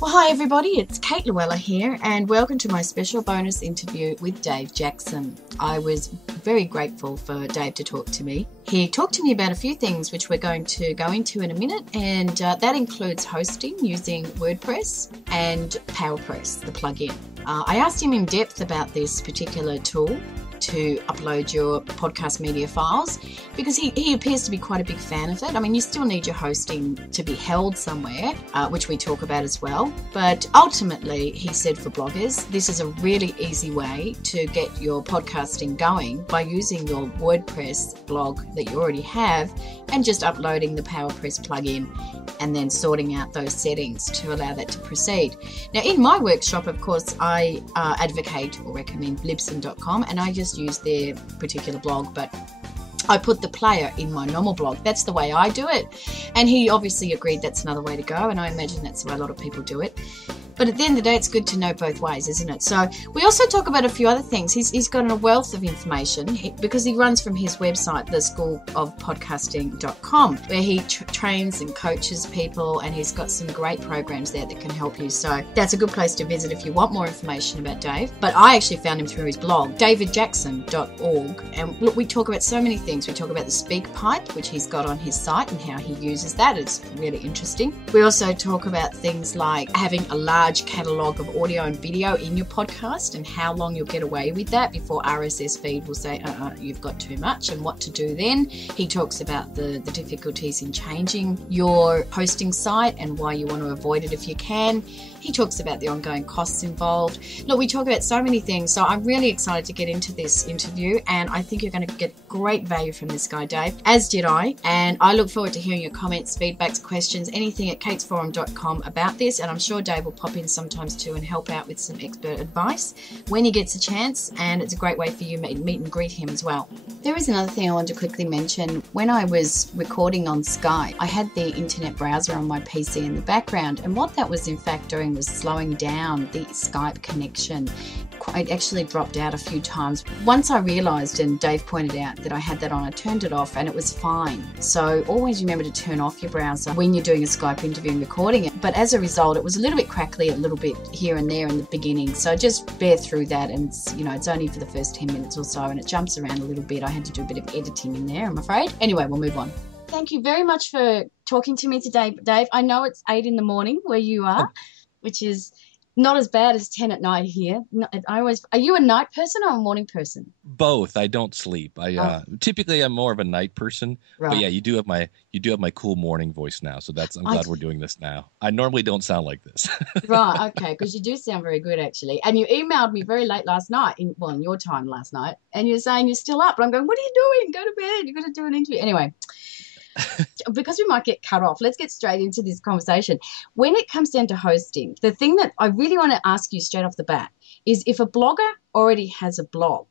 Well, hi everybody, it's Kate Luella here, and welcome to my special bonus interview with Dave Jackson. I was very grateful for Dave to talk to me. He talked to me about a few things which we're going to go into in a minute, and that includes hosting using WordPress and Powerpress, the plugin. I asked him in depth about this particular tool to upload your podcast media files because he appears to be quite a big fan of it. I mean, you still need your hosting to be held somewhere, which we talk about as well. But ultimately, he said for bloggers, this is a really easy way to get your podcasting going by using your WordPress blog that you already have and just uploading the Powerpress plugin and then sorting out those settings to allow that to proceed. Now, in my workshop, of course, I advocate or recommend Libsyn.com, and I just use their particular blog, but I put the player in my normal blog. That's the way I do it. And he obviously agreed that's another way to go, and I imagine that's the way a lot of people do it. But at the end of the day, it's good to know both ways, isn't it? So we also talk about a few other things. He's got a wealth of information because he runs from his website, theschoolofpodcasting.com, where he trains and coaches people, and he's got some great programs there that can help you. So that's a good place to visit if you want more information about Dave. But I actually found him through his blog, davidjackson.org. And look, we talk about so many things. We talk about the SpeakPipe, which he's got on his site and how he uses that. It's really interesting. We also talk about things like having a large catalogue of audio and video in your podcast and how long you'll get away with that before RSS feed will say, you've got too much, and what to do then. He talks about the difficulties in changing your hosting site and why you want to avoid it if you can. He talks about the ongoing costs involved. Look, we talk about so many things, so I'm really excited to get into this interview, and I think you're going to get great value from this guy, Dave, as did I. And I look forward to hearing your comments, feedbacks, questions, anything at katesforum.com about this, and I'm sure Dave will pop in sometimes too and help out with some expert advice when he gets a chance, and it's a great way for you to meet and greet him as well. There is another thing I want to quickly mention. When I was recording on Skype, I had the internet browser on my PC in the background, and what that was in fact doing was slowing down the Skype connection. It actually dropped out a few times. Once I realised, and Dave pointed out that I had that on, I turned it off and it was fine. So always remember to turn off your browser when you're doing a Skype interview and recording it. But as a result, it was a little bit crackly, a little bit here and there in the beginning. So just bear through that, and it's only for the first 10 minutes or so, and it jumps around a little bit. I had to do a bit of editing in there, I'm afraid. Anyway, we'll move on. Thank you very much for talking to me today, Dave. I know it's 8 a.m. where you are, which is not as bad as 10 at night here. Are you a night person or a morning person? Both. I don't sleep. Typically I'm more of a night person. Right. But yeah, you do have my cool morning voice now. So I'm glad we're doing this now. I normally don't sound like this. Right. Okay. Because you do sound very good actually. And you emailed me very late last night, in your time last night, and you're saying you're still up. And I'm going, what are you doing? Go to bed. You're going to do an interview. Anyway. Because we might get cut off, let's get straight into this conversation. When it comes down to hosting, the thing that I really want to ask you straight off the bat is, if a blogger already has a blog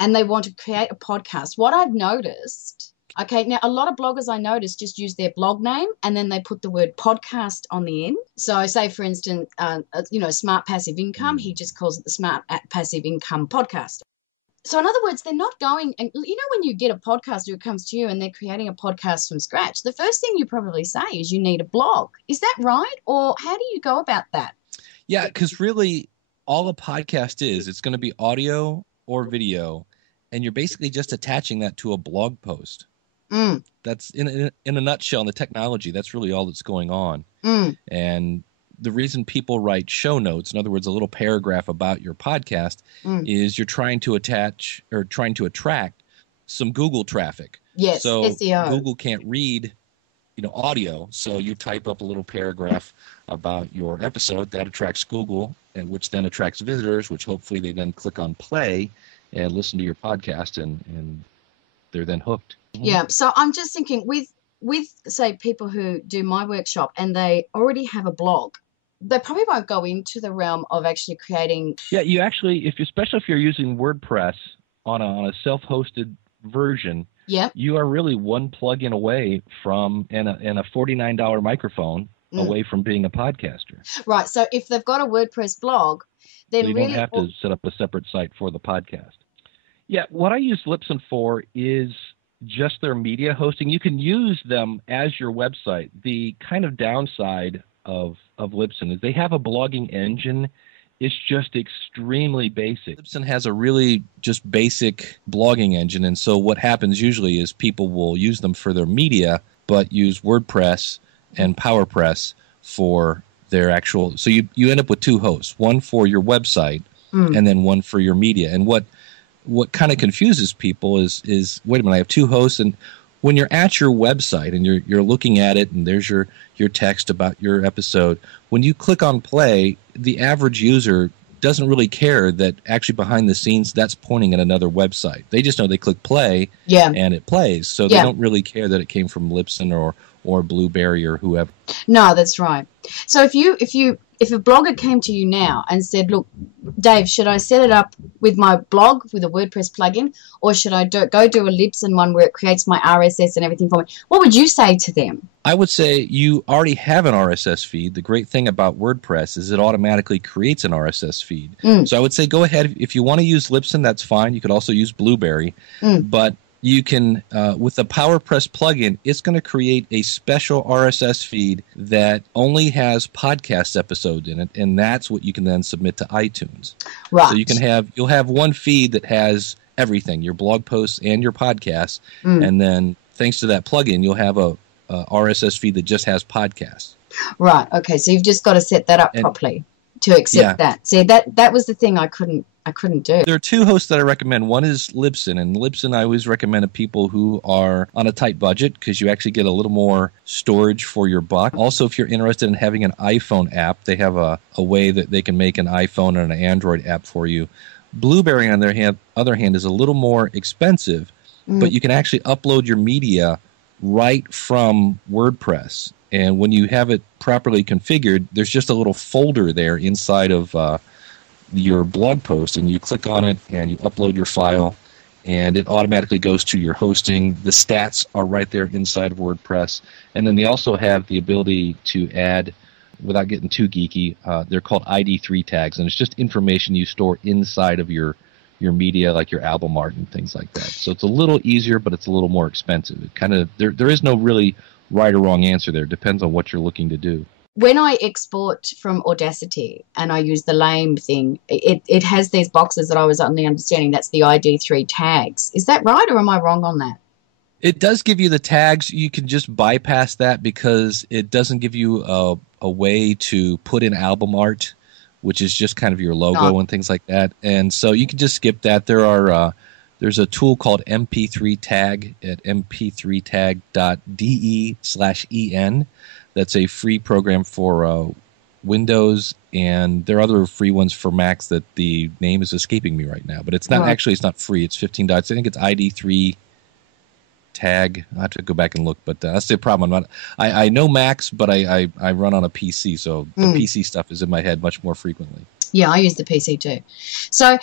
and they want to create a podcast, what I've noticed, okay, now a lot of bloggers I noticed just use their blog name and then they put the word podcast on the end. So say, for instance, Smart Passive Income, he just calls it the Smart Passive Income Podcast. So in other words, they're not going, and when you get a podcaster who comes to you and they're creating a podcast from scratch, the first thing you probably say is you need a blog. Is that right? Or how do you go about that? Yeah, because really all a podcast is, it's going to be audio or video, and you're basically just attaching that to a blog post. That's in a nutshell, in the technology, that's really all that's going on. And the reason people write show notes, in other words, a little paragraph about your podcast, is you're trying to attract some Google traffic. Yes, so SEO. Google can't read, audio, so you type up a little paragraph about your episode that attracts Google, and which then attracts visitors, which hopefully they then click on play and listen to your podcast, and they're then hooked. Yeah. So I'm just thinking with say people who do my workshop and they already have a blog, they probably won't go into the realm of actually creating. Yeah, you actually, especially if you're using WordPress on a self-hosted version, you are really one plugin away from and a $49 microphone away from being a podcaster. Right. So if they've got a WordPress blog, then you don't have to set up a separate site for the podcast. Yeah, what I use Libsyn for is just their media hosting. You can use them as your website. The kind of downside of Libsyn is they have a blogging engine. It's just extremely basic. Libsyn has a really just basic blogging engine, and so what happens usually is people will use them for their media, but use WordPress and PowerPress for their actual. So you end up with two hosts, one for your website and then one for your media. And what kind of confuses people is wait a minute, I have two hosts, and when you're at your website and you're looking at it and there's your text about your episode, when you click on play, the average user doesn't really care that actually behind the scenes that's pointing at another website. They just know they click play and it plays. So they don't really care that it came from Libsyn or Blueberry or whoever. No, that's right. So if a blogger came to you now and said, look, Dave, should I set it up with my blog with a WordPress plugin, or should I go do a Libsyn one where it creates my RSS and everything for me? What would you say to them? I would say you already have an RSS feed. The great thing about WordPress is it automatically creates an RSS feed. So I would say go ahead. If you want to use Libsyn, that's fine. You could also use Blueberry. But you can, with the PowerPress plugin, it's going to create a special RSS feed that only has podcast episodes in it, and that's what you can then submit to iTunes. Right. So you'll have one feed that has everything, your blog posts and your podcasts, and then thanks to that plugin, you'll have a RSS feed that just has podcasts. Right. Okay. So you've just got to set that up properly to accept that. See, that was the thing I couldn't do. There are two hosts that I recommend. One is Libsyn, and Libsyn I always recommend to people who are on a tight budget because you actually get a little more storage for your buck. Also, if you're interested in having an iPhone app, they have a way that they can make an iPhone and an Android app for you. Blueberry, on their other hand, is a little more expensive, but you can actually upload your media right from WordPress. And when you have it properly configured, there's just a little folder there inside of your blog post, and you click on it and you upload your file, and it automatically goes to your hosting. The stats are right there inside of WordPress. And then they also have the ability to add, without getting too geeky, they're called ID3 tags, and it's just information you store inside of your media, like your album art and things like that. So it's a little easier, but it's a little more expensive. It kind of there is no really right or wrong answer there. It depends on what you're looking to do. When I export from Audacity and I use the lame thing, it has these boxes that I was under the understanding that's the ID3 tags. Is that right, or am I wrong on that? It does give you the tags. You can just bypass that because it doesn't give you a way to put in album art, which is just kind of your logo and things like that. And so you can just skip that. There's a tool called MP3 Tag at mp3tag.de/en. That's a free program for Windows, and there are other free ones for Macs that the name is escaping me right now. But it's not it's not free. It's $15. I think it's ID3 Tag. I have to go back and look, but that's the problem. I know Macs, but I run on a PC, so the PC stuff is in my head much more frequently. Yeah, I use the PC too. So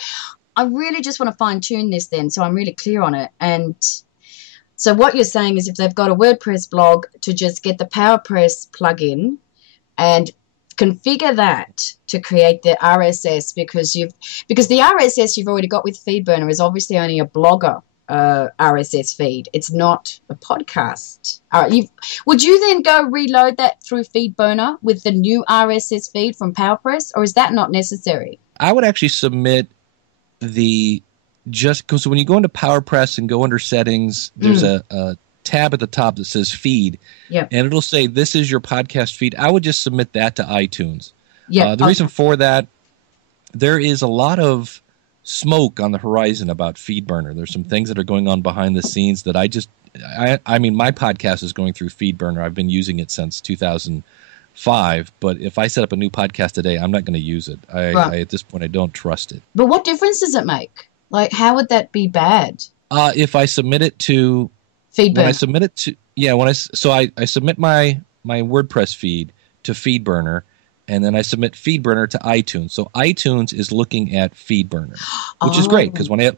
I really just want to fine-tune this then, so I'm really clear on it. And so what you're saying is if they've got a WordPress blog, to just get the PowerPress plugin and configure that to create the RSS, because the RSS you've already got with Feedburner is obviously only a blogger RSS feed. It's not a podcast. Would you then go reload that through Feedburner with the new RSS feed from PowerPress, or is that not necessary? I would actually submit because when you go into PowerPress and go under settings, there's a tab at the top that says feed, and it'll say this is your podcast feed. I would just submit that to iTunes. The reason for that, there is a lot of smoke on the horizon about Feedburner. There's some things that are going on behind the scenes that I mean, my podcast is going through Feedburner. I've been using it since 2005, but if I set up a new podcast today, I'm not going to use it. At this point, I don't trust it. But what difference does it make? Like, how would that be bad? If I submit it to Feedburner. When I submit it to I submit my WordPress feed to Feedburner, and then I submit Feedburner to iTunes. So iTunes is looking at Feedburner, which is great because when I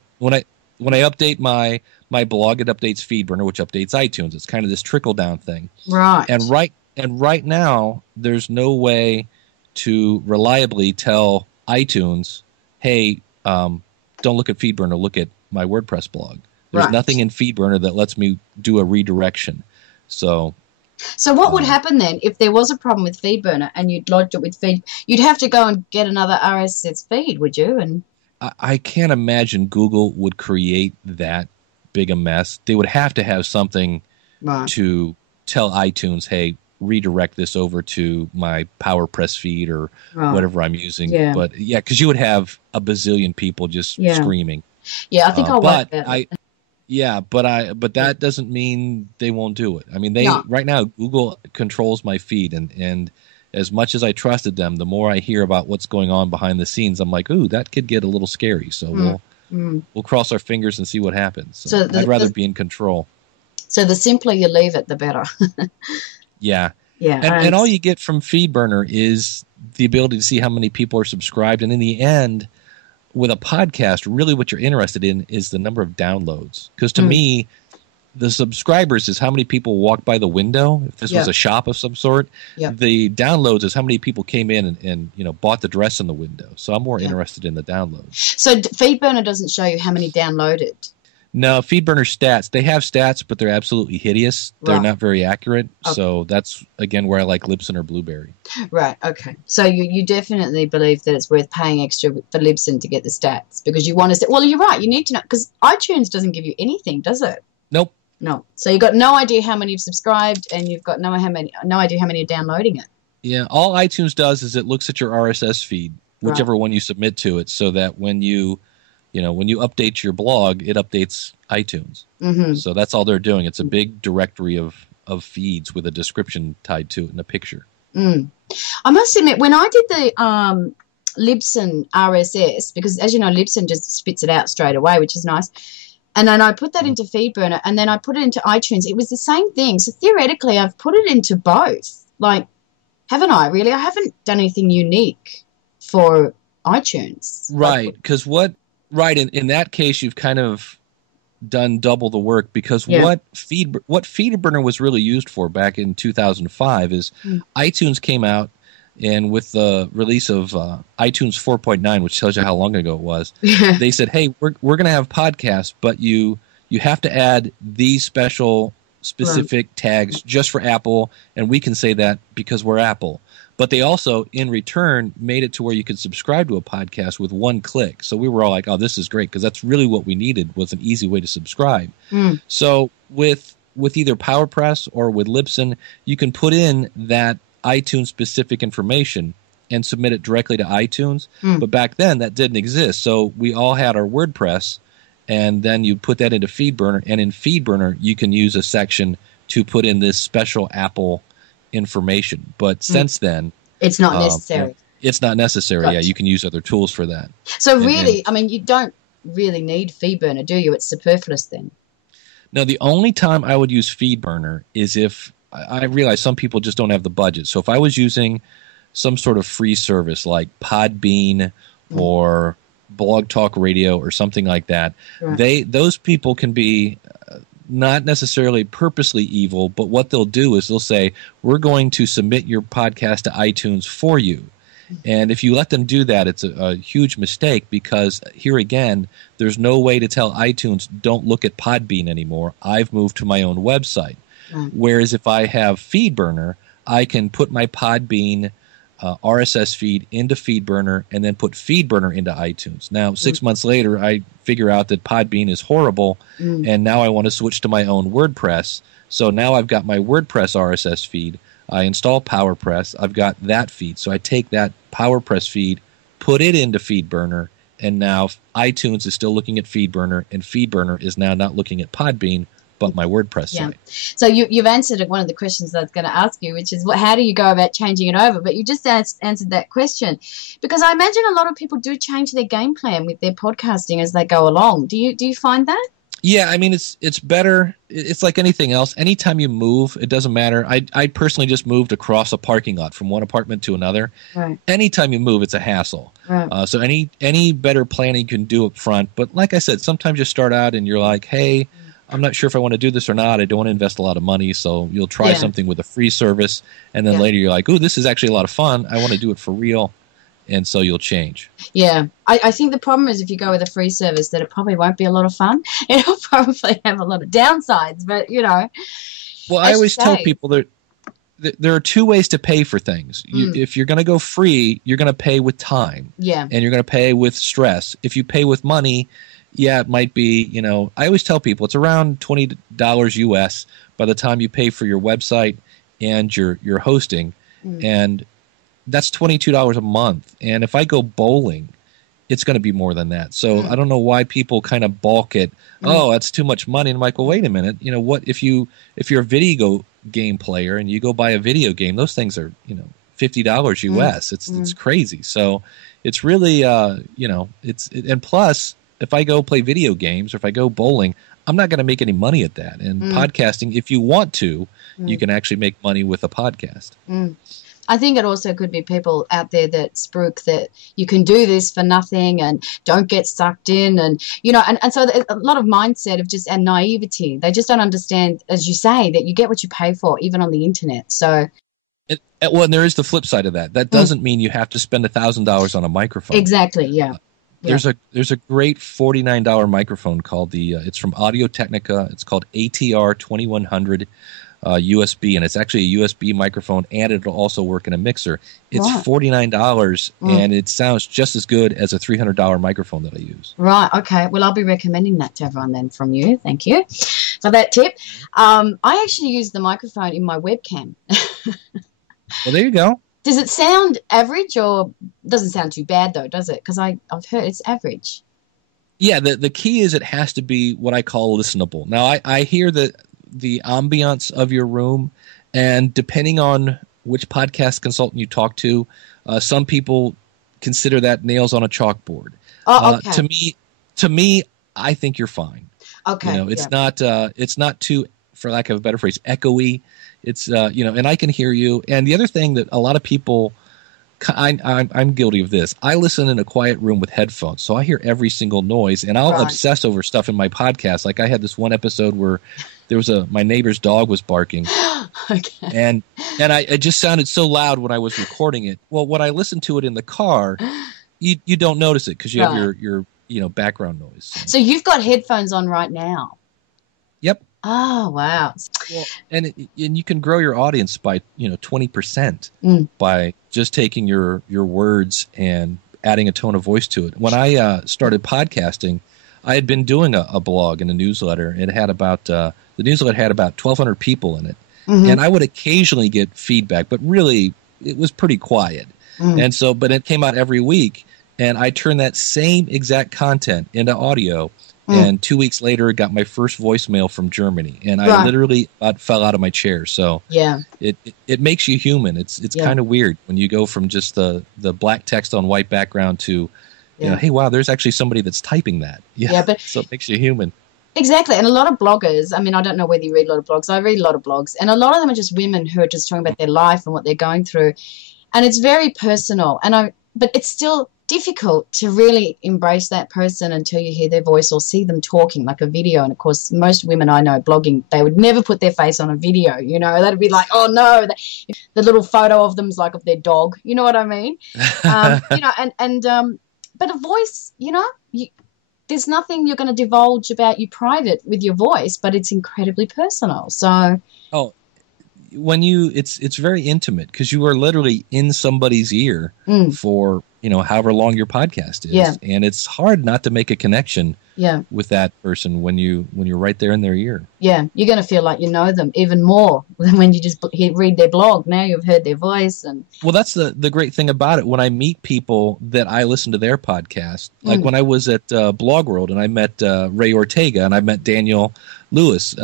update my blog, it updates Feedburner, which updates iTunes. It's kind of this trickle down thing. Right. And right now, there's no way to reliably tell iTunes, hey, don't look at Feedburner, look at my WordPress blog. There's nothing in Feedburner that lets me do a redirection. So So what would happen then if there was a problem with FeedBurner and you'd lodged it with Feed? You'd have to go and get another RSS feed, would you? And I can't imagine Google would create that big a mess. They would have to have something to tell iTunes, hey, redirect this over to my PowerPress feed or whatever I'm using. Yeah. But yeah, because you would have a bazillion people just screaming. Yeah, I think I'll work that. Yeah, but that doesn't mean they won't do it. I mean, right now Google controls my feed, and as much as I trusted them, the more I hear about what's going on behind the scenes, I'm like, ooh, that could get a little scary. So we'll cross our fingers and see what happens. So I'd rather be in control. So the simpler you leave it, the better. Yeah. And all you get from FeedBurner is the ability to see how many people are subscribed, and in the end, with a podcast, really what you're interested in is the number of downloads. Because to me, the subscribers is how many people walk by the window. If this was a shop of some sort, the downloads is how many people came in and bought the dress in the window. So I'm more interested in the downloads. So FeedBurner doesn't show you how many downloaded? No, FeedBurner stats, they have stats, but they're absolutely hideous. They're not very accurate. Okay. So that's, again, where I like Libsyn or Blueberry. Right, okay. So you definitely believe that it's worth paying extra for Libsyn to get the stats because you want to – well, you're right. You need to know because iTunes doesn't give you anything, does it? Nope. No. So you've got no idea how many have subscribed and you've got no idea how many are downloading it. Yeah, all iTunes does is it looks at your RSS feed, whichever one you submit to it, so that when you update your blog, it updates iTunes. Mm-hmm. So that's all they're doing. It's a big directory of feeds with a description tied to it and a picture. I must admit, when I did the Libsyn RSS, because as you know, Libsyn just spits it out straight away, which is nice. And then I put that into FeedBurner, and then I put it into iTunes. It was the same thing. So theoretically, I've put it into both. Like, haven't I? Really, I haven't done anything unique for iTunes. Right, because in that case, you've kind of done double the work because what FeedBurner was really used for back in 2005 is iTunes came out, and with the release of iTunes 4.9, which tells you how long ago it was, they said, hey, we're going to have podcasts, but you have to add these specific tags just for Apple, and we can say that because we're Apple. But they also, in return, made it to where you could subscribe to a podcast with one click. So we were all like, oh, this is great, because that's really what we needed was an easy way to subscribe. So with either PowerPress or with Libsyn, you can put in that iTunes-specific information and submit it directly to iTunes. But back then, that didn't exist. So we all had our WordPress, and then you put that into FeedBurner. And in FeedBurner, you can use a section to put in this special Apple information. But since then, it's not necessary. It's not necessary. Gotcha. Yeah, you can use other tools for that. So really, I mean, you don't really need FeedBurner, do you? It's superfluous then. No, the only time I would use FeedBurner is if I realize some people just don't have the budget. So if I was using some sort of free service like Podbean or Blog Talk Radio or something like that, those people can be not necessarily purposely evil, but what they'll do is they'll say, we're going to submit your podcast to iTunes for you. And if you let them do that, it's a huge mistake because here again, there's no way to tell iTunes, don't look at Podbean anymore. I've moved to my own website. Whereas if I have FeedBurner, I can put my Podbean RSS feed into FeedBurner and then put FeedBurner into iTunes. Now, 6 months later, I figure out that Podbean is horrible, and now I want to switch to my own WordPress. So now I've got my WordPress RSS feed. I install PowerPress. I've got that feed. So I take that PowerPress feed, put it into FeedBurner, and now iTunes is still looking at FeedBurner, and FeedBurner is now not looking at Podbean, but my WordPress site. So you've answered one of the questions I was going to ask you, which is how do you go about changing it over? But you just answered that question, because I imagine a lot of people do change their game plan with their podcasting as they go along. Do you find that? Yeah, I mean, it's better. It's like anything else. Anytime you move, it doesn't matter. I personally just moved across a parking lot from one apartment to another. Right. Anytime you move, it's a hassle. Right. So any better planning you can do up front. But like I said, sometimes you start out and you're like, hey, I'm not sure if I want to do this or not. I don't want to invest a lot of money. So you'll try something with a free service. And then later you're like, ooh, this is actually a lot of fun. I want to do it for real. And so you'll change. Yeah. I think the problem is if you go with a free service that it probably won't be a lot of fun. It'll probably have a lot of downsides, but, you know. Well, I always tell people that there are two ways to pay for things. If you're going to go free, you're going to pay with time. Yeah. And you're going to pay with stress. If you pay with money, yeah, it might be, I always tell people it's around $20 US by the time you pay for your website and your hosting. And that's $22 a month. And if I go bowling, it's going to be more than that. So I don't know why people kind of balk at, oh, that's too much money. And I'm like, well, wait a minute. What if you're a video game player and you go buy a video game, those things are, $50 US. It's crazy. So it's really, and plus, if I go play video games or if I go bowling, I'm not going to make any money at that. And podcasting, if you want to, you can actually make money with a podcast. I think it also could be people out there that spruik that you can do this for nothing and don't get sucked in. And, and so a lot of mindset of just and naivety. They just don't understand, as you say, that you get what you pay for, even on the internet. So. And there is the flip side of that. That doesn't mean you have to spend $1,000 on a microphone. Exactly, yeah. There's a great $49 microphone called it's from Audio-Technica. It's called ATR 2100 USB, and it's actually a USB microphone, and it'll also work in a mixer. It's $49, and it sounds just as good as a $300 microphone that I use. Right, okay. Well, I'll be recommending that to everyone then from you. Thank you for that tip. I actually use the microphone in my webcam. Well, there you go. Does it sound average or doesn't sound too bad, though, does it? Because I've heard it's average. Yeah, the key is it has to be what I call listenable. Now, I hear the ambiance of your room, and depending on which podcast consultant you talk to, some people consider that nails on a chalkboard. Oh, okay. To me, I think you're fine. Okay. It's not too, for lack of a better phrase, echoey. It's and I can hear you. And the other thing that a lot of people, I'm guilty of this. I listen in a quiet room with headphones, so I hear every single noise, and I'll obsess over stuff in my podcast. Like I had this one episode where there was my neighbor's dog was barking, and it just sounded so loud when I was recording it. Well, when I listen to it in the car, you don't notice it because you have your background noise. So you've got headphones on right now. Yep. Oh, wow. Well, and you can grow your audience by 20% by just taking your words and adding a tone of voice to it. When I started podcasting, I had been doing a blog and a newsletter. It had the newsletter had about 1,200 people in it, and I would occasionally get feedback, but really it was pretty quiet. And so, but it came out every week, and I turned that same exact content into audio. And 2 weeks later, got my first voicemail from Germany, and I literally fell out of my chair. So it makes you human. It's kind of weird when you go from just the black text on white background to, hey, wow, there's actually somebody that's typing that. But so it makes you human. Exactly. And a lot of bloggers, I mean, I don't know whether you read a lot of blogs. I read a lot of blogs, and a lot of them are just women who are just talking about their life and what they're going through, and it's very personal. But it's still difficult to really embrace that person until you hear their voice or see them talking like a video. And of course, most women I know blogging, they would never put their face on a video. That'd be like, oh no, the little photo of them's like of their dog. You know what I mean? But a voice, there's nothing you're going to divulge about you private with your voice, but it's incredibly personal. So when it's very intimate because you are literally in somebody's ear for however long your podcast is, and it's hard not to make a connection with that person when you're right there in their ear. Yeah, you're going to feel like you know them even more than when you just read their blog. Now you've heard their voice, and well, that's the great thing about it. When I meet people that I listen to their podcast, like when I was at Blog World and I met Ray Ortega and I met Daniel Lewis,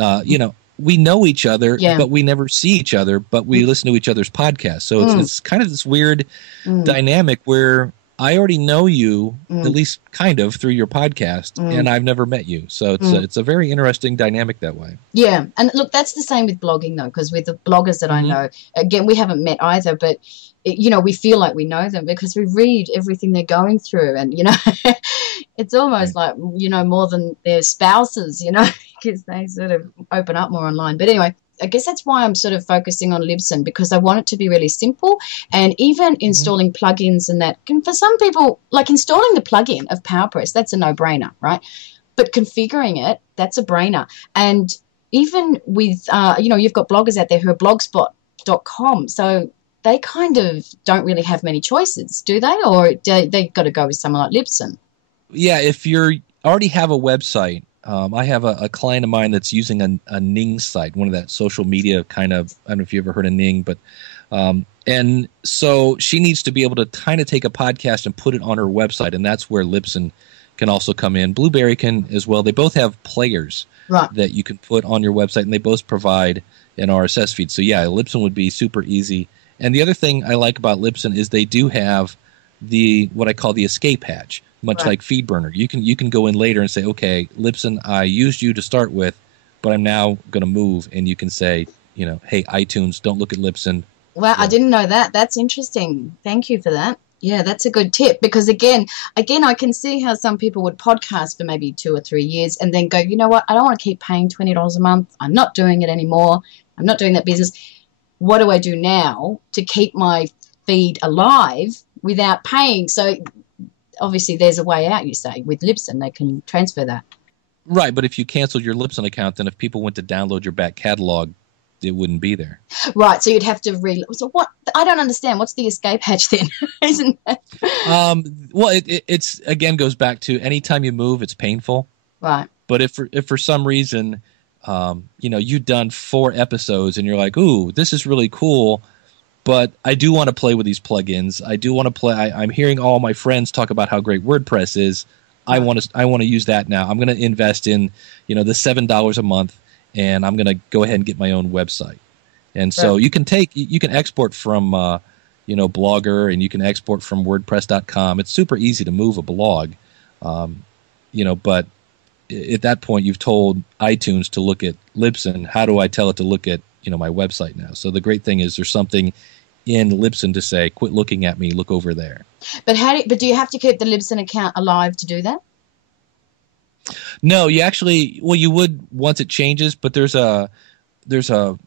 we know each other, but we never see each other, but we listen to each other's podcasts. So it's kind of this weird dynamic where I already know you, at least kind of, through your podcast, and I've never met you. So it's a very interesting dynamic that way. Yeah, and look, that's the same with blogging, though, because with the bloggers that I know, again, we haven't met either, but we feel like we know them because we read everything they're going through, and it's almost like more than their spouses, because they sort of open up more online. But anyway, I guess that's why I'm sort of focusing on Libsyn, because I want it to be really simple, and even installing plugins and that can, for some people, like installing the plugin of Powerpress, that's a no-brainer, right? But configuring it, that's a brainer. And even with, you've got bloggers out there who are Blogspot Powerpress.com. So they kind of don't really have many choices, do they? Or they got to go with someone like Libsyn? Yeah, if you already have a website, I have a client of mine that's using a Ning site, one of that social media kind of, I don't know if you ever heard of Ning, but and so she needs to be able to kind of take a podcast and put it on her website, and that's where Libsyn can also come in. Blueberry can as well. They both have players that you can put on your website, and they both provide an RSS feed. So yeah, Libsyn would be super easy. And the other thing I like about Libsyn is they do have what I call the escape hatch, much like Feedburner. You can go in later and say, okay, Libsyn, I used you to start with, but I'm now going to move, and you can say, hey, iTunes, don't look at Libsyn. Wow, I didn't know that. That's interesting. Thank you for that. Yeah, that's a good tip because, again, I can see how some people would podcast for maybe 2 or 3 years and then go, you know what, I don't want to keep paying $20 a month. I'm not doing it anymore. I'm not doing that business. What do I do now to keep my feed alive without paying? So obviously there's a way out, you say. With Libsyn, they can transfer that. Right, but if you canceled your Libsyn account, then if people went to download your back catalog, it wouldn't be there. Right, so you'd have to so what? I don't understand. What's the escape hatch then? Isn't that? Well, it's again goes back to anytime you move, it's painful. Right. But if for some reason, you've done 4 episodes and you're like, ooh, this is really cool, but I do want to play with these plugins. I do want to play. I'm hearing all my friends talk about how great WordPress is. Right. I want to use that now. I'm going to invest in the $7 a month. And I'm going to go ahead and get my own website. And so you can export from, Blogger, and you can export from WordPress.com. It's super easy to move a blog, but at that point you've told iTunes to look at Libsyn. How do I tell it to look at, my website now? So the great thing is there's something in Libsyn to say, quit looking at me, look over there. But do you have to keep the Libsyn account alive to do that? No, you would once it changes, but there's a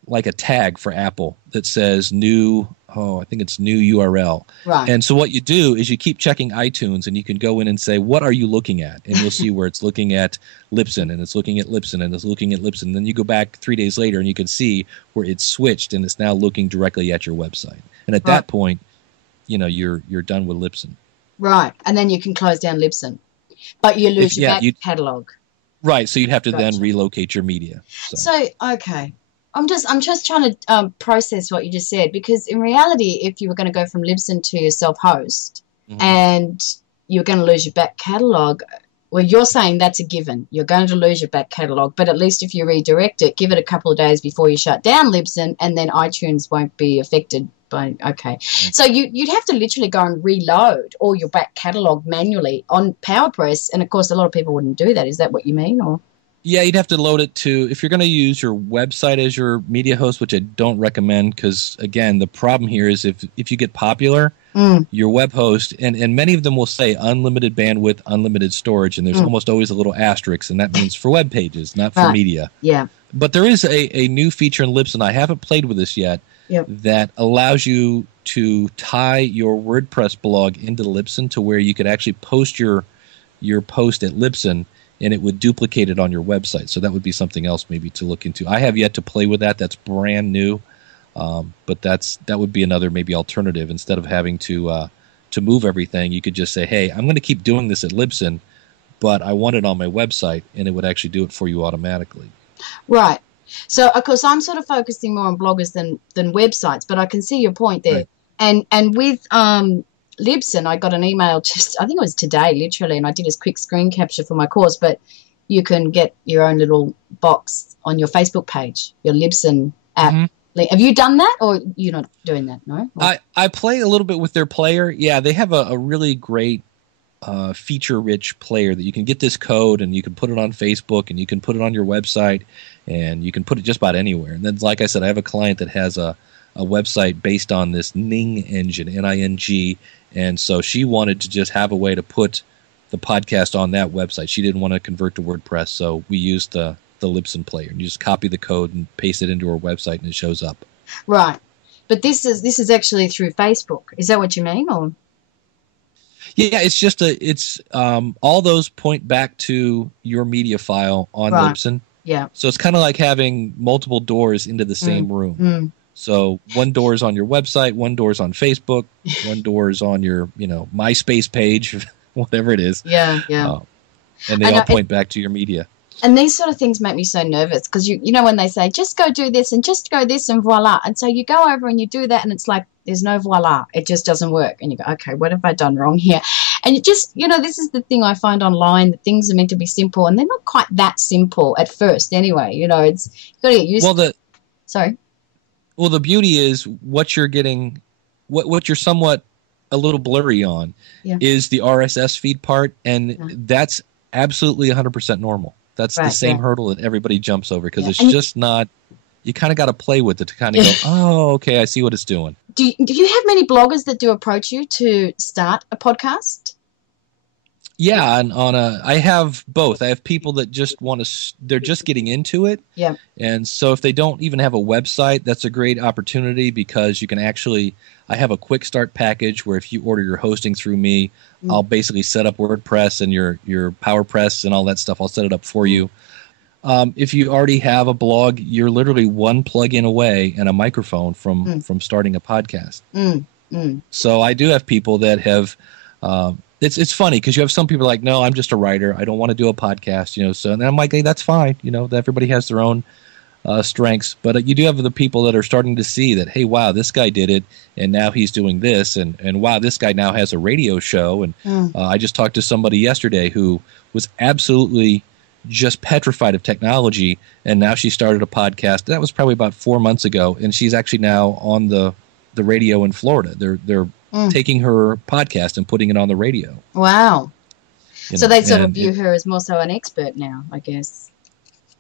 like a tag for Apple that says new URL. Right. And so what you do is you keep checking iTunes, and you can go in and say, what are you looking at? And you'll see where it's looking at Libsyn, and it's looking at Libsyn, and it's looking at Libsyn. And then you go back 3 days later, and you can see where it's switched, and it's now looking directly at your website. And at that point, you're done with Libsyn. Right. And then you can close down Libsyn. But you lose your back catalog. Right, so you'd have to then relocate your media. So okay. I'm just trying to process what you just said, because in reality, if you were going to go from Libsyn to your self-host and you're going to lose your back catalog, well, you're saying that's a given. You're going to lose your back catalog, but at least if you redirect it, give it a couple of days before you shut down Libsyn, and then iTunes won't be affected by. Okay, so you'd have to literally go and reload all your back catalog manually on PowerPress, and of course, a lot of people wouldn't do that. Is that what you mean, or? Yeah, you'd have to load it to, if you're going to use your website as your media host, which I don't recommend, because, again, the problem here is if you get popular, your web host, and many of them will say unlimited bandwidth, unlimited storage, and there's almost always a little asterisk, and that means for web pages, not for media. Yeah. But there is a new feature in Libsyn, I haven't played with this yet, that allows you to tie your WordPress blog into Libsyn to where you could actually post your post at Libsyn, and it would duplicate it on your website. So that would be something else maybe to look into. I have yet to play with that. That's brand new, but that would be another maybe alternative. Instead of having to move everything, you could just say, hey, I'm going to keep doing this at Libsyn, but I want it on my website, and it would actually do it for you automatically. Right. So, of course, I'm sort of focusing more on bloggers than websites, but I can see your point there. Right. And with Libsyn, I got an email I think it was today, literally, and I did a quick screen capture for my course, but you can get your own little box on your Facebook page, your Libsyn app. Mm-hmm. Have you done that, or you're not doing that, no? I play a little bit with their player. Yeah, they have a really great feature-rich player that you can get this code, and you can put it on Facebook, and you can put it on your website, and you can put it just about anywhere. And then, like I said, I have a client that has a website based on this Ning engine, N-I-N-G, and so she wanted to just have a way to put the podcast on that website. She didn't want to convert to WordPress, so we used the Libsyn player. And you just copy the code and paste it into her website, and it shows up. Right. But this is actually through Facebook. Is that what you mean, or? Yeah, it's just all those point back to your media file on Libsyn. Yeah. So it's kind of like having multiple doors into the same room. So one door is on your website, one door is on Facebook, one door is on your, MySpace page, whatever it is. Yeah. And they all point back to your media. And these sort of things make me so nervous because, you know, when they say, just go do this and just go this and voila. And so you go over and you do that and it's like, there's no voila. It just doesn't work. And you go, okay, what have I done wrong here? And you just, this is the thing I find online, that things are meant to be simple and they're not quite that simple at first anyway. You've got to get used to. Sorry. Well, the beauty is what you're getting, what you're somewhat a little blurry on is the RSS feed part. And that's absolutely 100% normal. That's the same hurdle that everybody jumps over because it's just not, you kind of got to play with it to kind of go, oh, okay, I see what it's doing. Do you have many bloggers that do approach you to start a podcast? Yeah, and I have both. I have people that just they're just getting into it. Yeah. And so if they don't even have a website, that's a great opportunity because you can actually, I have a quick start package where if you order your hosting through me, I'll basically set up WordPress and your Powerpress and all that stuff. I'll set it up for you. If you already have a blog, you're literally one plug-in away and a microphone from starting a podcast. So I do have people that have it's funny because you have some people like, no, I'm just a writer. I don't want to do a podcast, So and I'm like, hey, that's fine. Everybody has their own strengths. But you do have the people that are starting to see that, hey, wow, this guy did it, and now he's doing this. And wow, this guy now has a radio show. And I just talked to somebody yesterday who was absolutely just petrified of technology, and now she started a podcast. That was probably about 4 months ago, and she's actually now on the radio in Florida. They're taking her podcast and putting it on the radio. Wow. So they sort of view her as more so an expert now, I guess.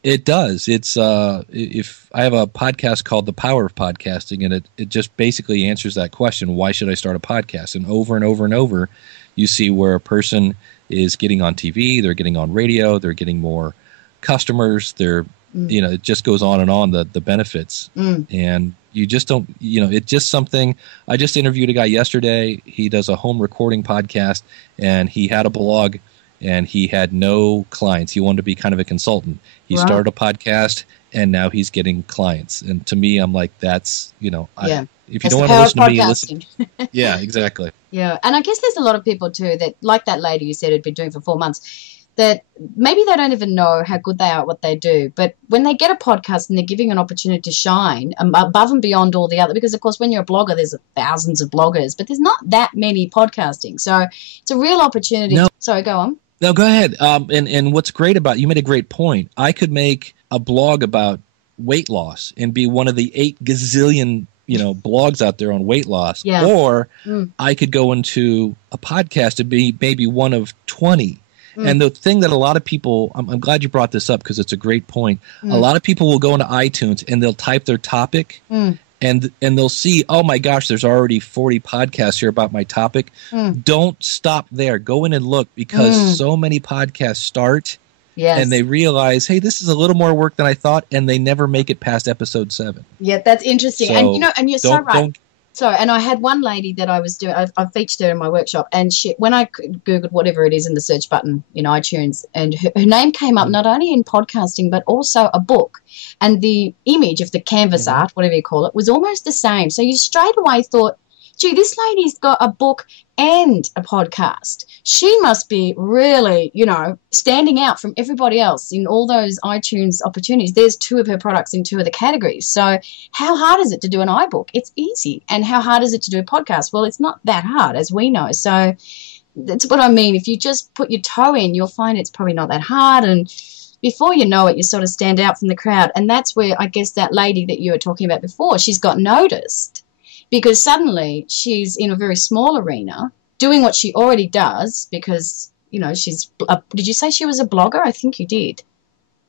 It does. It's if I have a podcast called The Power of Podcasting, and it just basically answers that question, why should I start a podcast? And over and over, you see where a person is getting on TV, they're getting on radio, they're getting more customers, they're it just goes on and on, the benefits. And you just don't, it's just something. I just interviewed a guy yesterday. He does a home recording podcast, and he had a blog, and he had no clients. He wanted to be kind of a consultant. He started a podcast, and now he's getting clients. And to me, I'm like, that's, if you don't want to listen to me, listen. Yeah, exactly. Yeah, and I guess there's a lot of people too that, like that lady you said had been doing for 4 months, that maybe they don't even know how good they are at what they do. But when they get a podcast and they're giving an opportunity to shine above and beyond all the other, because, of course, when you're a blogger, there's thousands of bloggers, but there's not that many podcasting. So it's a real opportunity. No. Sorry, go on. No, go ahead. And what's great about, you made a great point. I could make a blog about weight loss and be one of the 8 gazillion blogs out there on weight loss. Yeah. Or I could go into a podcast to be maybe one of 20. And the thing that a lot of people, I'm glad you brought this up because it's a great point. A lot of people will go into iTunes and they'll type their topic and they'll see, oh my gosh, there's already 40 podcasts here about my topic. Don't stop there. Go in and look because so many podcasts start and they realize, hey, this is a little more work than I thought, and they never make it past episode 7. Yeah, that's interesting. So and you're so right. Sorry, and I had one lady that I was doing, I featured her in my workshop, and when I Googled whatever it is in the search button in iTunes, and her name came up not only in podcasting, but also a book. And the image of the canvas art, whatever you call it, was almost the same. So you straight away thought, gee, this lady's got a book and a podcast. She must be really, standing out from everybody else in all those iTunes opportunities. There's 2 of her products in 2 of the categories. So how hard is it to do an iBook? It's easy. And how hard is it to do a podcast? Well, it's not that hard, as we know. So that's what I mean. If you just put your toe in, you'll find it's probably not that hard. And before you know it, you sort of stand out from the crowd. And that's where I guess that lady that you were talking about before, she's got noticed. Because suddenly she's in a very small arena doing what she already does because, she's did you say she was a blogger? I think you did.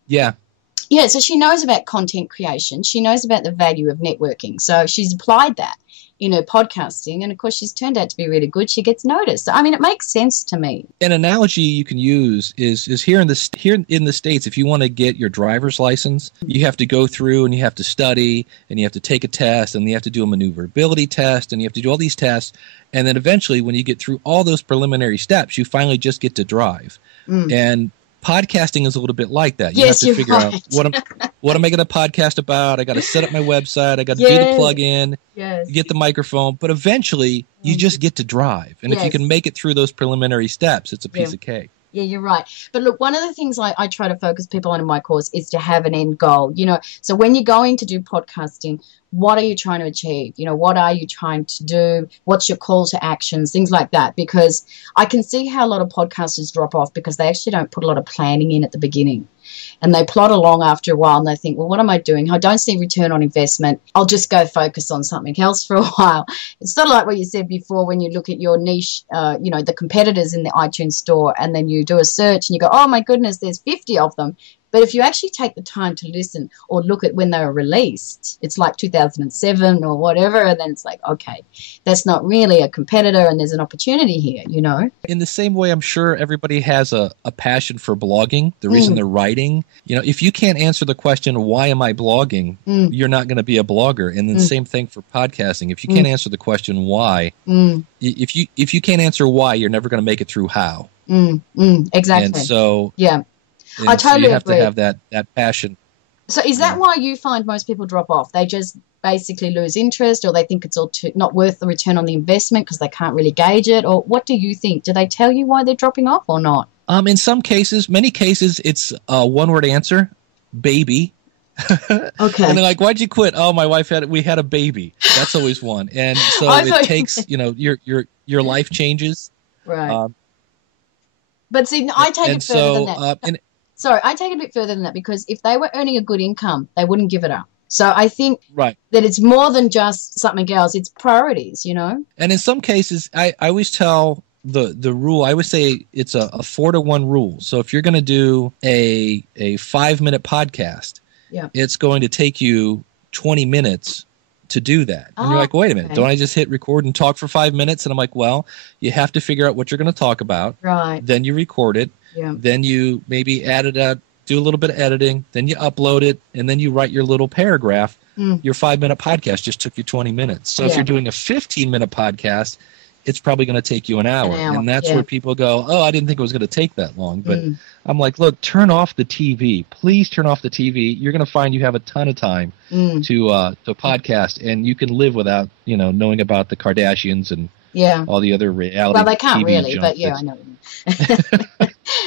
Yeah. Yeah, so she knows about content creation. She knows about the value of networking. So she's applied that in her podcasting, and, of course, she's turned out to be really good. She gets noticed. I mean, it makes sense to me. An analogy you can use is here in the States, if you want to get your driver's license, you have to go through and you have to study and you have to take a test and you have to do a maneuverability test and you have to do all these tests. And then eventually when you get through all those preliminary steps, you finally just get to drive. And podcasting is a little bit like that. You have to figure out what am I going to podcast about? I got to set up my website. I got to do the plug-in, get the microphone. But eventually, you just get to drive. And if you can make it through those preliminary steps, it's a piece of cake. Yeah, you're right. But look, one of the things I try to focus people on in my course is to have an end goal. So when you're going to do podcasting, what are you trying to achieve? What are you trying to do? What's your call to actions? Things like that. Because I can see how a lot of podcasters drop off because they actually don't put a lot of planning in at the beginning. And they plod along after a while and they think, well, what am I doing? I don't see return on investment. I'll just go focus on something else for a while. It's sort of like what you said before when you look at your niche, the competitors in the iTunes store, and then you do a search and you go, oh, my goodness, there's 50 of them. But if you actually take the time to listen or look at when they were released, it's like 2007 or whatever, and then it's like, okay, that's not really a competitor and there's an opportunity here, In the same way, I'm sure everybody has a passion for blogging, the reason they're writing. If you can't answer the question, why am I blogging, you're not going to be a blogger. And then same thing for podcasting. If you can't answer the question why, if you can't answer why, you're never going to make it through how. Exactly. And so... yeah. And I totally so you have agree. to have that passion. So is that why you find most people drop off? They just basically lose interest, or they think it's all not worth the return on the investment because they can't really gauge it? Or what do you think? Do they tell you why they're dropping off or not? In some cases, many cases, it's a one-word answer, baby. Okay. And they're like, why'd you quit? Oh, my wife we had a baby. That's always one. And so it takes, your life changes. Right. But see, I take it further than that. Sorry, I take it a bit further than that because if they were earning a good income, they wouldn't give it up. So I think that it's more than just something else. It's priorities, And in some cases, I always tell the rule, I would say it's a 4-to-1 rule. So if you're going to do a 5-minute podcast, it's going to take you 20 minutes to do that. And you're like, wait a minute, don't I just hit record and talk for 5 minutes? And I'm like, well, you have to figure out what you're going to talk about. Right. Then you record it. Yeah. Then you maybe add it up, do a little bit of editing. Then you upload it. And then you write your little paragraph. Your 5-minute podcast just took you 20 minutes. So if you're doing a 15-minute podcast, it's probably going to take you an hour. And that's where people go, oh, I didn't think it was going to take that long. But I'm like, look, turn off the TV. Please turn off the TV. You're going to find you have a ton of time to podcast, and you can live without, knowing about the Kardashians and all the other reality. Well, they can't TV really, but I know.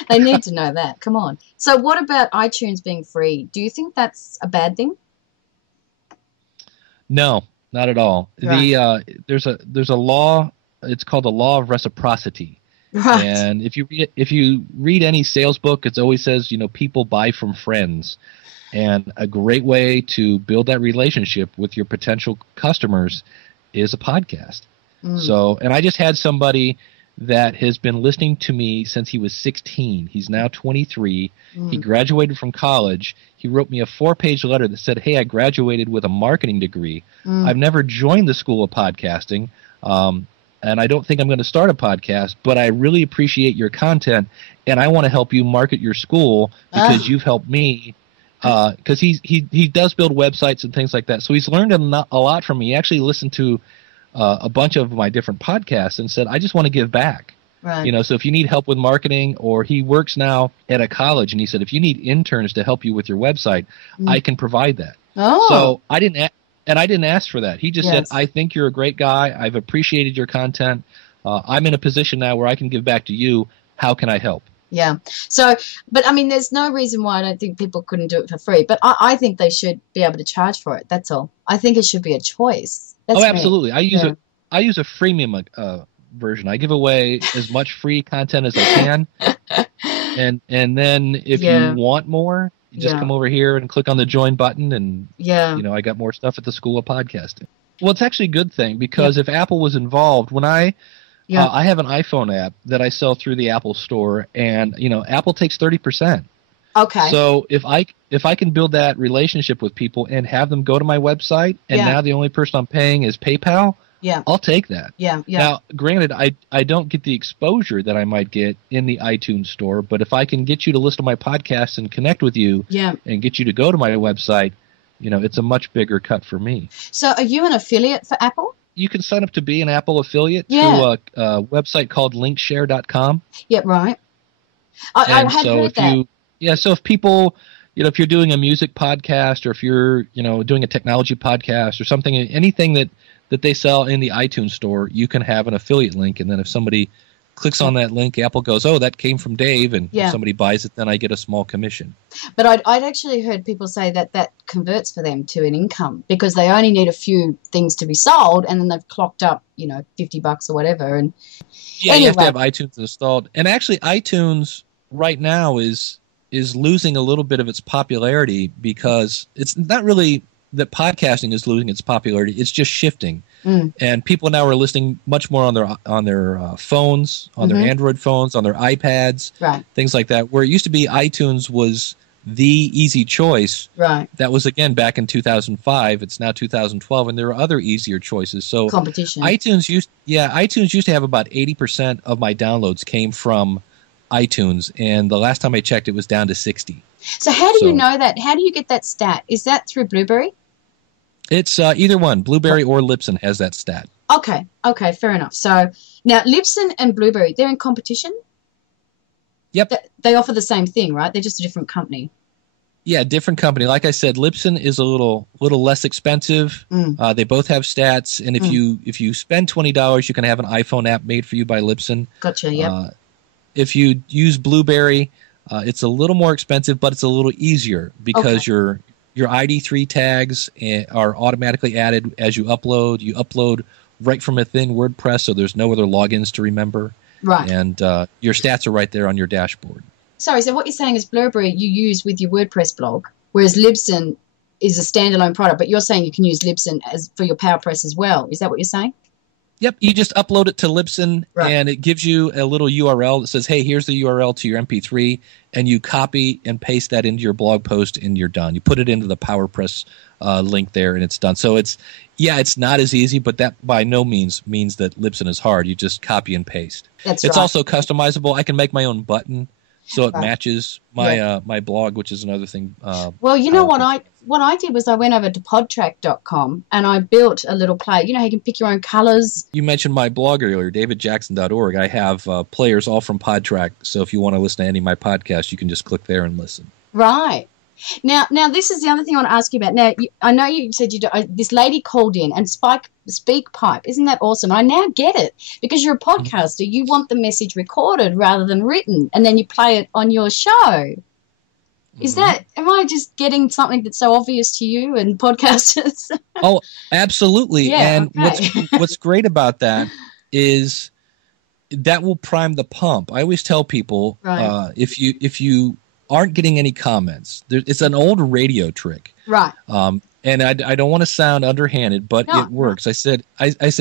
They need to know that. Come on. So what about iTunes being free? Do you think that's a bad thing? No, not at all. Right. There's a law. It's called the law of reciprocity. Right. And if you read any sales book, it always says, people buy from friends. And a great way to build that relationship with your potential customers is a podcast. So, and I just had somebody that has been listening to me since he was 16. He's now 23. He graduated from college. He wrote me a 4-page letter that said, hey, I graduated with a marketing degree. I've never joined the School of Podcasting. And I don't think I'm going to start a podcast, but I really appreciate your content, and I want to help you market your school because you've helped me. Because he does build websites and things like that. So he's learned a lot from me. He actually listened to a bunch of my different podcasts and said, I just want to give back. Right. So if you need help with marketing, or he works now at a college, and he said, if you need interns to help you with your website, I can provide that. Oh. So I didn't ask for that. He just said, I think you're a great guy. I've appreciated your content. I'm in a position now where I can give back to you. How can I help? Yeah. So, but I mean, there's no reason why I don't think people couldn't do it for free. But I think they should be able to charge for it. That's all. I think it should be a choice. That's absolutely. I use a freemium version. I give away as much free content as I can. and then if you want more, you just come over here and click on the join button, and I got more stuff at the School of Podcasting. Well, it's actually a good thing because if Apple was involved, when I have an iPhone app that I sell through the Apple Store, and Apple takes 30%. Okay. So if I can build that relationship with people and have them go to my website, and now the only person I'm paying is PayPal, I'll take that. Yeah. Now, granted, I don't get the exposure that I might get in the iTunes store, but if I can get you to listen to my podcast and connect with you and get you to go to my website, it's a much bigger cut for me. So are you an affiliate for Apple? You can sign up to be an Apple affiliate through a website called linkshare.com. Yeah, right. I had heard that. So if people, if you're doing a music podcast or if you're, doing a technology podcast or something, anything that they sell in the iTunes store, you can have an affiliate link. And then if somebody clicks on that link, Apple goes, oh, that came from Dave. And if somebody buys it, then I get a small commission. But I'd actually heard people say that converts for them to an income because they only need a few things to be sold and then they've clocked up, $50 or whatever. And anyway. You have to have iTunes installed. And actually iTunes right now is losing a little bit of its popularity because it's not really that podcasting is losing its popularity. It's just shifting. And people now are listening much more on their phones, on their Android phones, on their iPads, things like that. Where it used to be iTunes was the easy choice. Right. That was, again, back in 2005. It's now 2012, and there are other easier choices. So competition. iTunes used to have about 80% of my downloads came from iTunes, and the last time I checked, it was down to 60. So how do you know that? How do you get that stat? Is that through Blueberry? It's either one. Blueberry or Libsyn has that stat. Okay, fair enough. So now Libsyn and Blueberry, they're in competition? Yep. They offer the same thing, right? They're just a different company. Yeah, different company. Like I said, Libsyn is a little less expensive. They both have stats, and if you spend $20, you can have an iPhone app made for you by Libsyn. Gotcha, yep. If you use Blueberry, it's a little more expensive, but it's a little easier because your ID3 tags are automatically added as you upload. You upload right from within WordPress, so there's no other logins to remember. Right. And your stats are right there on your dashboard. Sorry, so what you're saying is Blueberry you use with your WordPress blog, whereas Libsyn is a standalone product, but you're saying you can use Libsyn for your PowerPress as well. Is that what you're saying? Yep, you just upload it to Libsyn, and it gives you a little URL that says, hey, here's the URL to your MP3, and you copy and paste that into your blog post, and you're done. You put it into the PowerPress link there, and it's done. So it's not as easy, but that by no means that Libsyn is hard. You just copy and paste. It's also customizable. I can make my own button, so it matches my my blog, which is another thing. Well, you know what I did was I went over to podtrack.com and I built a little player. You know how you can pick your own colors. You mentioned my blog earlier, davidjackson.org. I have players all from PodTrack, so if you want to listen to any of my podcasts, you can just click there and listen. Right. Now this is the other thing I want to ask you about. Now, I know you said this lady called in and SpeakPipe. Isn't that awesome? I now get it because you're a podcaster. You want the message recorded rather than written, and then you play it on your show. Is am I just getting something that's so obvious to you and podcasters? Oh, absolutely. Yeah, and what's great about that is that will prime the pump. I always tell people if you aren't getting any comments, it's an old radio trick. Right. And I don't want to sound underhanded, but it works. I said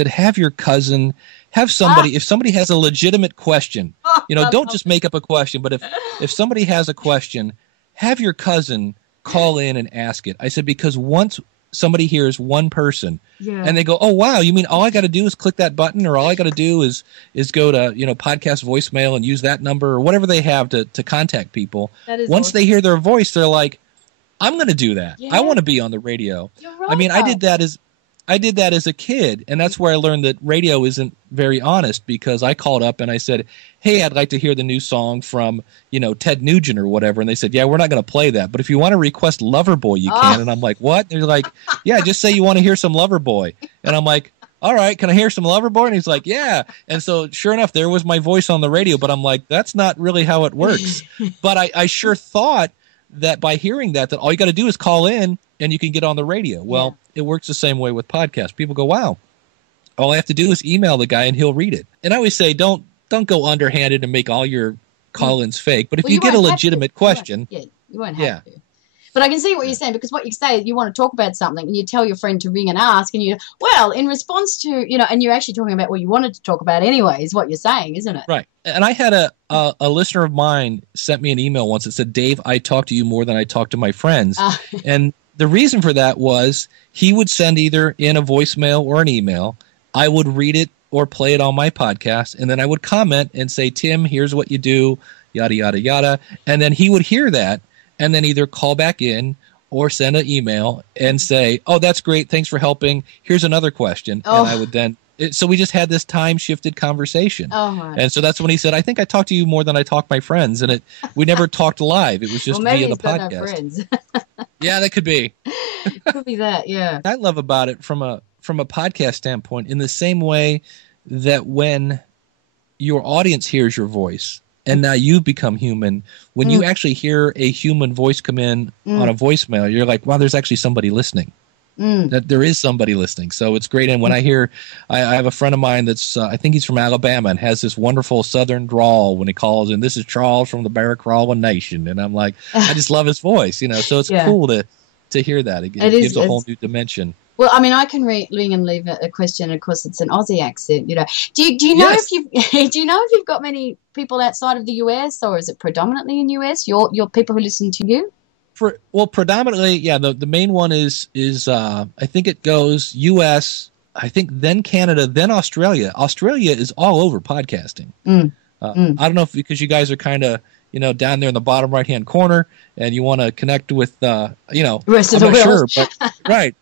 have your cousin, have somebody, if somebody has a legitimate question, don't just make up a question, but if somebody has a question, have your cousin call in and ask it. I said, because once somebody hears one person and they go, oh, wow, you mean all I got to do is click that button, or all I got to do is go to, podcast voicemail and use that number or whatever they have to contact people. Once they hear their voice, they're like, I'm going to do that. Yeah. I want to be on the radio. You're right, I mean, I did that as a kid, and that's where I learned that radio isn't very honest, because I called up and I said, hey, I'd like to hear the new song from, Ted Nugent or whatever. And they said, yeah, we're not going to play that, but if you want to request Loverboy, you can. And I'm like, what? And they're like, yeah, just say you want to hear some Loverboy. And I'm like, all right, can I hear some Loverboy? And he's like, yeah. And so sure enough, there was my voice on the radio, but I'm like, that's not really how it works. But I sure thought that by hearing that all you got to do is call in and you can get on the radio. Well, it works the same way with podcasts. People go, wow, all I have to do is email the guy and he'll read it. And I always say, don't go underhanded and make all your call-ins fake. But if you get a legitimate question, you won't have to. But I can see what you're saying, because what you say is you want to talk about something and you tell your friend to ring and ask, and in response to, and you're actually talking about what you wanted to talk about anyway, is what you're saying, isn't it? Right. And I had a listener of mine sent me an email once that said, Dave, I talk to you more than I talk to my friends. And the reason for that was he would send either in a voicemail or an email. I would read it or play it on my podcast, and then I would comment and say, Tim, here's what you do, yada, yada, yada. And then he would hear that and then either call back in or send an email and say, oh, that's great, thanks for helping, here's another question. And I would then So we just had this time-shifted conversation. Oh, my. And so that's when he said, I think I talked to you more than I talk my friends. And we never talked live. It was just maybe via the he's got podcast. no friends. Yeah, that could be. Could be that, yeah. I love about it from a podcast standpoint, in the same way that when your audience hears your voice, and now you've become human, when you actually hear a human voice come in on a voicemail, you're like, wow, there's actually somebody listening. That there is somebody listening. So it's great. And when I hear, I have a friend of mine that's, I think he's from Alabama, and has this wonderful Southern drawl when he calls in, this is Charles from the Barrack Nation. And I'm like, I just love his voice, so it's cool to hear that. It gives a whole new dimension. Well, I mean, I can ring and leave a question. Of course, it's an Aussie accent. Do you know if you've got many people outside of the US, or is it predominantly in US? Your people who listen to you? Predominantly, yeah. The main one is I think it goes US, I think then Canada, then Australia. Australia is all over podcasting. I don't know if because you guys are kind of down there in the bottom right hand corner, and you want to connect with rest of the world. Sure, but right.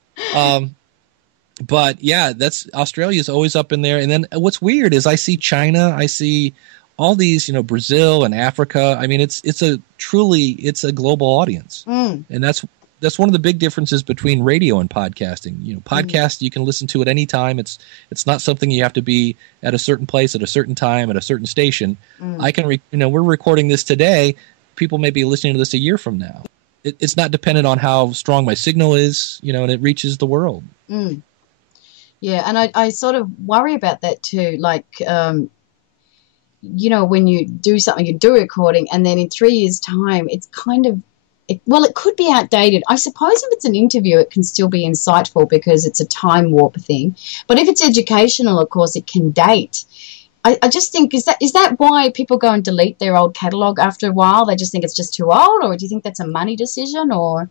But yeah, Australia's always up in there. And then what's weird is I see China, I see all these, Brazil and Africa. I mean, it's a global audience. And that's one of the big differences between radio and podcasting. Podcast, you can listen to at any time. It's not something you have to be at a certain place at a certain time at a certain station. I can, we're recording this today. People may be listening to this a year from now. It's not dependent on how strong my signal is, and it reaches the world. Yeah, and I sort of worry about that too. Like, when you do something, you do a recording, and then in 3 years' time, it's kind of, it could be outdated. I suppose if it's an interview, it can still be insightful because it's a time warp thing. But if it's educational, of course, it can date. I just think, is that why people go and delete their old catalogue after a while? They just think it's just too old, or do you think that's a money decision? Or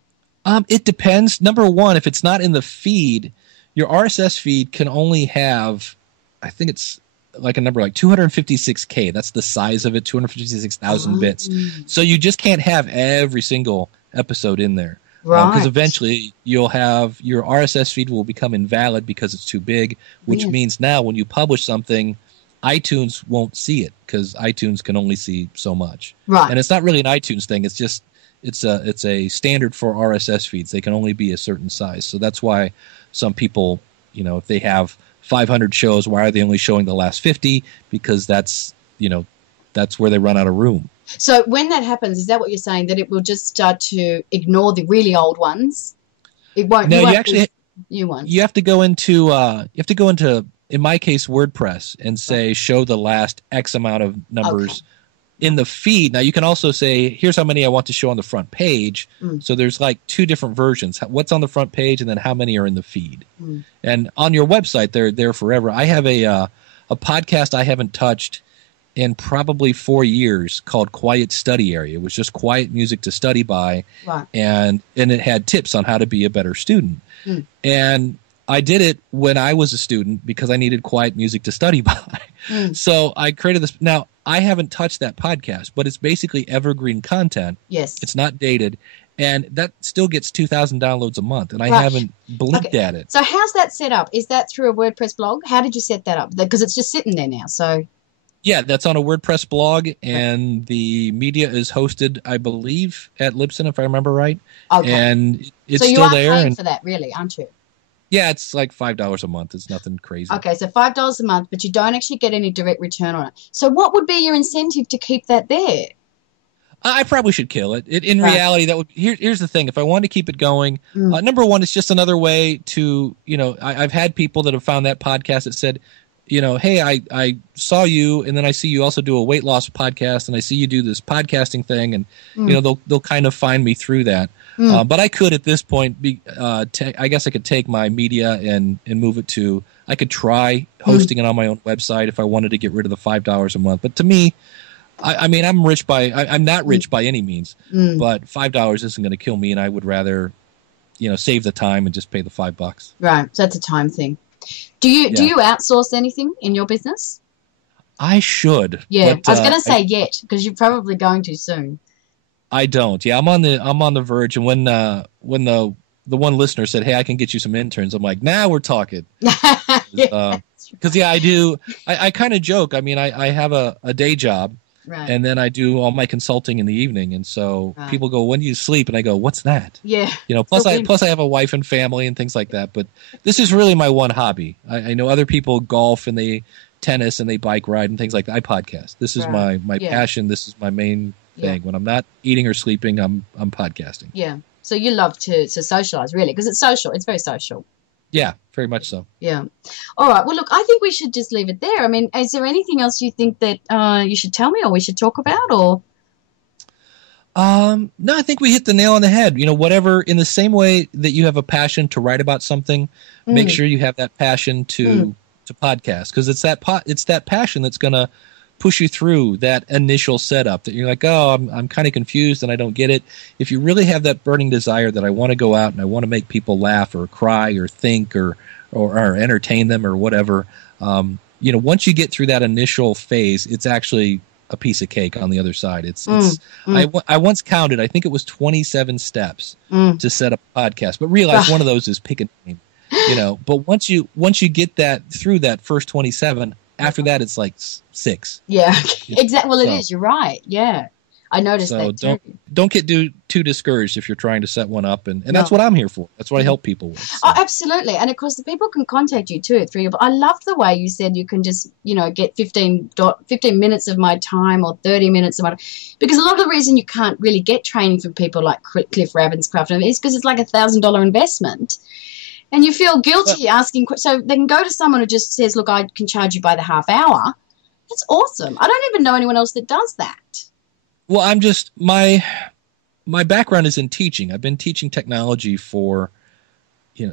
it depends. Number one, if it's not in the feed, your RSS feed can only have, I think it's like a number like 256K. That's the size of it, 256,000 bits. So you just can't have every single episode in there. Right. Because eventually you'll have your RSS feed will become invalid because it's too big, which means now when you publish something, iTunes won't see it because iTunes can only see so much. Right. And it's not really an iTunes thing. It's just it's a standard for RSS feeds. They can only be a certain size. So that's why some people, if they have 500 shows, why are they only showing the last 50? Because that's where they run out of room. So when that happens, is that what you're saying, that it will just start to ignore the really old ones? It won't. No, you actually new ones. You have to go into in my case, WordPress, and say, show the last X amount of numbers in the feed. Now, you can also say, here's how many I want to show on the front page. So there's like two different versions. What's on the front page, and then how many are in the feed. And on your website, they're there forever. I have a podcast I haven't touched in probably 4 years called Quiet Study Area. It was just quiet music to study by, and it had tips on how to be a better student. And I did it when I was a student because I needed quiet music to study by. So I created this. Now, I haven't touched that podcast, but it's basically evergreen content. Yes. It's not dated. And that still gets 2,000 downloads a month, and I haven't blinked at it. So how's that set up? Is that through a WordPress blog? How did you set that up? Because it's just sitting there now. So yeah, that's on a WordPress blog, and the media is hosted, I believe, at Libsyn, if I remember right. Okay. And it's so you still are there. paying for that, really, aren't you? Yeah, it's like $5 a month. It's nothing crazy. Okay, so $5 a month, but you don't actually get any direct return on it. So what would be your incentive to keep that there? I probably should kill it. In reality, that would. Here's the thing: if I wanted to keep it going, number one, it's just another way to, I've had people that have found that podcast that said, hey, I saw you, and then I see you also do a weight loss podcast, and I see you do this podcasting thing, and they'll kind of find me through that. But I could at this point I guess I could take my media and move it to. I could try hosting it on my own website if I wanted to get rid of the $5 a month. But to me, I mean, I'm not rich by any means, but $5 isn't going to kill me, and I would rather, save the time and just pay the $5. Right. So that's a time thing. Do you outsource anything in your business? I should. Yeah, but, I was going to say yet, because you're probably going to soon. I don't. Yeah, I'm on the verge, and when the the one listener said, "Hey, I can get you some interns." I'm like, "Now we're talking." Because I do. I kind of joke. I mean, I have a day job, right. and then I do all my consulting in the evening. And so people go, "When do you sleep?" And I go, "What's that?" Yeah. Plus I have a wife and family and things like that. But this is really my one hobby. I know other people golf and they tennis and they bike ride and things like that. I podcast. This is my passion. This is my main thing. When I'm not eating or sleeping, I'm podcasting. Yeah. So you love to socialize, really, because it's social. It's very social. Yeah, very much so. Yeah. All right. Well, look, I think we should just leave it there. I mean, is there anything else you think that you should tell me or we should talk about? Or no, I think we hit the nail on the head. Whatever, in the same way that you have a passion to write about something, make sure you have that passion to podcast, because it's that passion that's going to push you through that initial setup that you're like, oh, I'm kind of confused and I don't get it. If you really have that burning desire that I want to go out and I want to make people laugh or cry or think or entertain them or whatever, once you get through that initial phase, it's actually a piece of cake on the other side. I once counted, I think it was 27 steps to set up a podcast, but realize one of those is pick a name, but once you get that through that first 27, after that, it's like 6. Yeah, exactly. Well, it is. You're right. Yeah, I noticed that too. Don't get too discouraged if you're trying to set one up, and that's what I'm here for. That's what I help people with. So. Oh, absolutely. And of course, the people can contact you too through your. I love the way you said you can just get 15 minutes of my time or 30 minutes of my, because a lot of the reason you can't really get training from people like Cliff Ravenscraft is because it's like $1,000 investment. And you feel guilty asking, so they can go to someone who just says, look, I can charge you by the half hour. That's awesome. I don't even know anyone else that does that. Well, I'm just, my background is in teaching. I've been teaching technology for,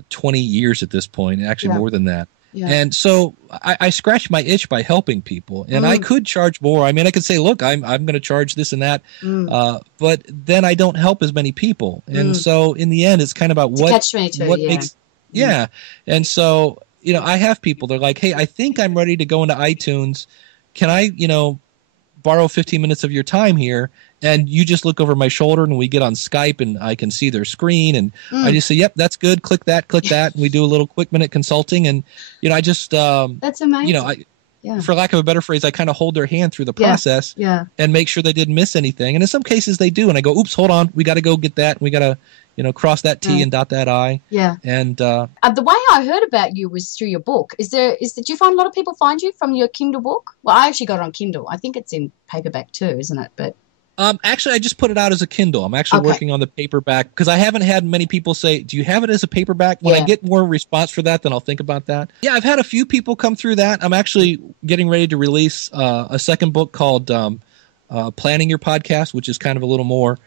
20 years at this point, actually more than that. Yeah. And so I scratch my itch by helping people, and I could charge more. I mean, I could say, look, I'm going to charge this and that, but then I don't help as many people. And so in the end, it's kind of about what makes. Yeah. And so, I have people, they're like, hey, I think I'm ready to go into iTunes. Can I, borrow 15 minutes of your time here? And you just look over my shoulder and we get on Skype and I can see their screen. And I just say, yep, that's good. Click that. And we do a little quick minute consulting. And, I just, that's amazing. For lack of a better phrase, I kind of hold their hand through the process and make sure they didn't miss anything. And in some cases they do. And I go, oops, hold on. We got to go get that. We got to, cross that T and dot that I. Yeah. And the way I heard about you was through your book. Do you find a lot of people find you from your Kindle book? Well, I actually got it on Kindle. I think it's in paperback too, isn't it? But actually, I just put it out as a Kindle. I'm actually working on the paperback because I haven't had many people say, do you have it as a paperback? When I get more response for that, then I'll think about that. Yeah, I've had a few people come through that. I'm actually getting ready to release a second book called Planning Your Podcast, which is kind of a little more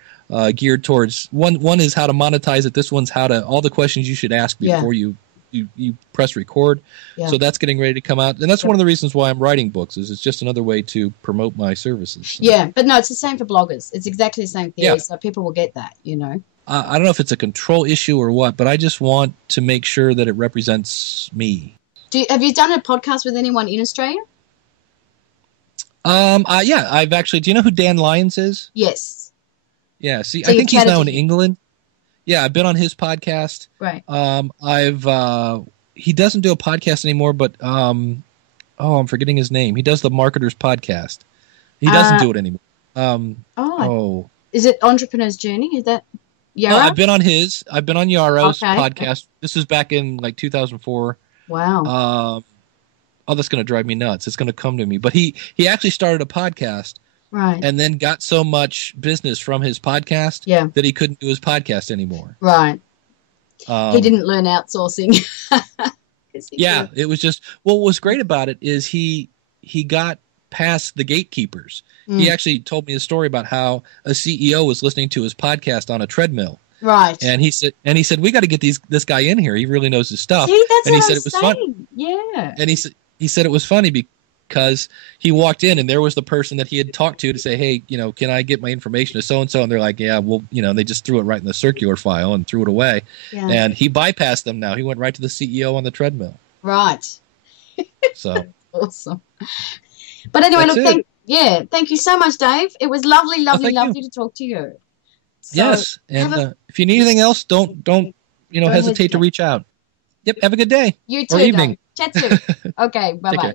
geared towards one is how to monetize it. This one's how to all the questions you should ask before you press record. So that's getting ready to come out, and that's one of the reasons why I'm writing books. Is it's just another way to promote my services. So. Yeah, but no, it's the same for bloggers. It's exactly the same theory, so people will get that. I don't know if it's a control issue or what, but I just want to make sure that it represents me. Have you done a podcast with anyone in Australia? Yeah, I've actually. Do you know who Dan Lyons is? Yes. Yeah, see, I think he's now in England. Yeah, I've been on his podcast. Right. He doesn't do a podcast anymore, but I'm forgetting his name. He does the Marketers podcast. He doesn't do it anymore. Is it Entrepreneur's Journey? Is that Yarrow? I've been on Yarrow's podcast. This was back in like 2004. Wow. That's going to drive me nuts. It's going to come to me. But he actually started a podcast. Right. And then got so much business from his podcast that he couldn't do his podcast anymore. Right. He didn't learn outsourcing. It was just what was great about it is he got past the gatekeepers. He actually told me a story about how a CEO was listening to his podcast on a treadmill. Right. And he said we got to get this guy in here. He really knows his stuff. See, that's and what he said I'm it was saying. fun. Yeah. And he said it was funny because he walked in and there was the person that he had talked to say, hey, can I get my information to so-and-so? And they're like, yeah, well, they just threw it right in the circular file and threw it away. Yeah. And he bypassed them now. He went right to the CEO on the treadmill. Right. So. Awesome. But anyway, thank you so much, Dave. It was lovely to talk to you. So, yes. And if you need anything else, don't hesitate to reach out. Yep. Have a good day. You too. Or evening. Chat soon. Okay. Bye-bye.